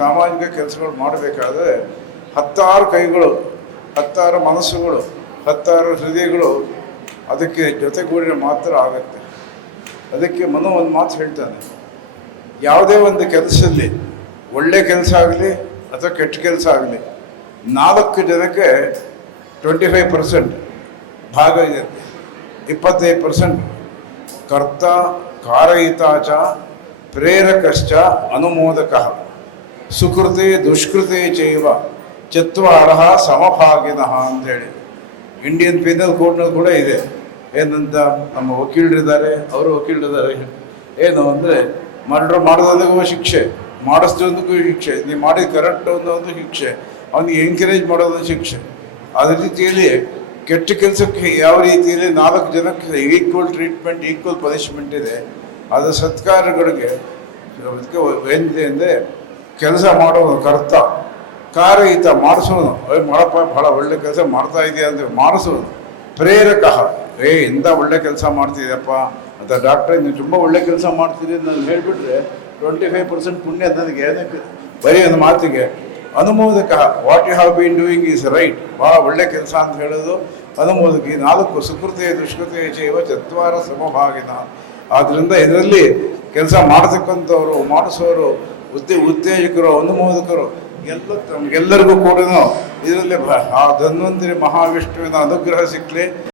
ಸಾಮಾಜಿಕ ಕೆಲಸಗಳು ಮಾಡಬೇಕಾದ್ರೆ ಹತ್ತಾರು ಕೈಗಳು, ಹತ್ತಾರು ಮನಸ್ಸುಗಳು, ಹತ್ತಾರು ಹೃದಯಗಳು ಅದಕ್ಕೆ ಜೊತೆಗೂಡಿದ್ರೆ ಮಾತ್ರ ಆಗುತ್ತೆ. ಅದಕ್ಕೆ ಮನು ಒಂದು ಮಾತು ಹೇಳ್ತಾನೆ. ಯಾವುದೇ ಒಂದು ಕೆಲಸದಲ್ಲಿ ಒಳ್ಳೆ ಕೆಲಸ ಆಗಲಿ ಅಥವಾ ಕೆಟ್ಟ ಕೆಲಸ ಆಗಲಿ, ನಾಲ್ಕು ಜನಕ್ಕೆ ಟ್ವೆಂಟಿ ಫೈವ್ ಪರ್ಸೆಂಟ್ ಭಾಗ ಇದೆ. ಇಪ್ಪತ್ತೈದು ಪರ್ಸೆಂಟ್ ಕರ್ತ ಕಾರಯಿತಾಚ ಪ್ರೇರಕಶ್ಚ, ಅನುಮೋದಕ. ಸುಕೃತೆ ದುಷ್ಕೃತೆ ಚೈವ ಚತ್ವಾರಹ ಸಮಭಾಗಿನಃ ಅಂತೇಳಿ ಇಂಡಿಯನ್ ಪೀನಲ್ ಕೋಡ್ನಲ್ಲಿ ಕೂಡ ಇದೆ. ಏನಂತ ನಮ್ಮ ವಕೀಲರಿದ್ದಾರೆ? ಅವರು ವಕೀಲರಿದ್ದಾರೆ. ಏನು ಅಂದರೆ ಮರ್ಡರ್ ಮಾಡೋದಕ್ಕೂ ಶಿಕ್ಷೆ. ಮಾಡಿಸ್ದೋದಕ್ಕೂ ಶಿಕ್ಷೆ. ನೀವು ಮಾಡಿದ ಕರೆಕ್ಟ್ ಅನ್ನೋ ಒಂದು ಶಿಕ್ಷೆ. ಅವನಿಗೆ ಎಂಕರೇಜ್ ಮಾಡೋದು ಶಿಕ್ಷೆ. ಅದೇ ರೀತಿಯಲ್ಲಿ ಕೆಟ್ಟ ಕೆಲಸಕ್ಕೆ ಯಾವ ರೀತಿಯಲ್ಲಿ ನಾಲ್ಕು ಜನಕ್ಕೆ ಈಕ್ವಲ್ ಟ್ರೀಟ್ಮೆಂಟ್ ಈಕ್ವಲ್ ಪನಿಷ್ಮೆಂಟ್ ಇದೆ. ಅದು ಸತ್ಕಾರಗಳಿಗೆ ಏನಿದೆ ಅಂದರೆ ಕೆಲಸ ಮಾಡೋನು ಕರ್ತ. ಕಾರ್ಯಯುತ ಮಾಡಿಸೋನು ಅಯ್ಯ ಮಾಡಪ್ಪ ಭಾಳ ಒಳ್ಳೆ ಕೆಲಸ ಮಾಡ್ತಾ ಇದೆಯಾ ಅಂದರೆ ಮಾಡಿಸೋನು ಪ್ರೇರಕ. ಏ ಎಂಥ ಒಳ್ಳೆ ಕೆಲಸ ಮಾಡ್ತಿದ್ಯಪ್ಪ. ಅಂತ ಡಾಕ್ಟ್ರೆ, ನೀವು ತುಂಬ ಒಳ್ಳೆ ಕೆಲಸ ಮಾಡ್ತೀರಿ ಅಂತ ನಾನು ಹೇಳಿಬಿಟ್ರೆ ಟ್ವೆಂಟಿ ಫೈವ್ ಪರ್ಸೆಂಟ್ ಪುಣ್ಯ ನನಗೆ ಏನಕ್ಕೆ? ಬರೀ ಒಂದು ಮಾತಿಗೆ. ಅನುಮೋದಕ what you have been doing is right ಭಾಳ ಒಳ್ಳೆ ಕೆಲಸ ಅಂತ ಹೇಳೋದು. ಅನುಮೋದಕ, ಈ ನಾಲ್ಕು ಸುಕೃತಿಯ ದುಷ್ಕೃತಿಯ ಜೀವ ಚತ್ವಾರ ಸಮಭಾಗಿನ. ಆದ್ದರಿಂದ ಇದರಲ್ಲಿ ಕೆಲಸ ಮಾಡತಕ್ಕಂಥವ್ರು, ಮಾಡಿಸೋರು ಉತ್ತೇ ಉತ್ತೇಜಕರು ಅನುಮೋದಕರು ಎಲ್ಲ ತಮಗೆಲ್ಲರಿಗೂ ಕೂಡ ಇದರಲ್ಲಿ ಆ ಧನ್ವಂತರಿ ಮಹಾವಿಷ್ಣುವಿನ ಅನುಗ್ರಹ ಸಿಕ್ಕಲಿ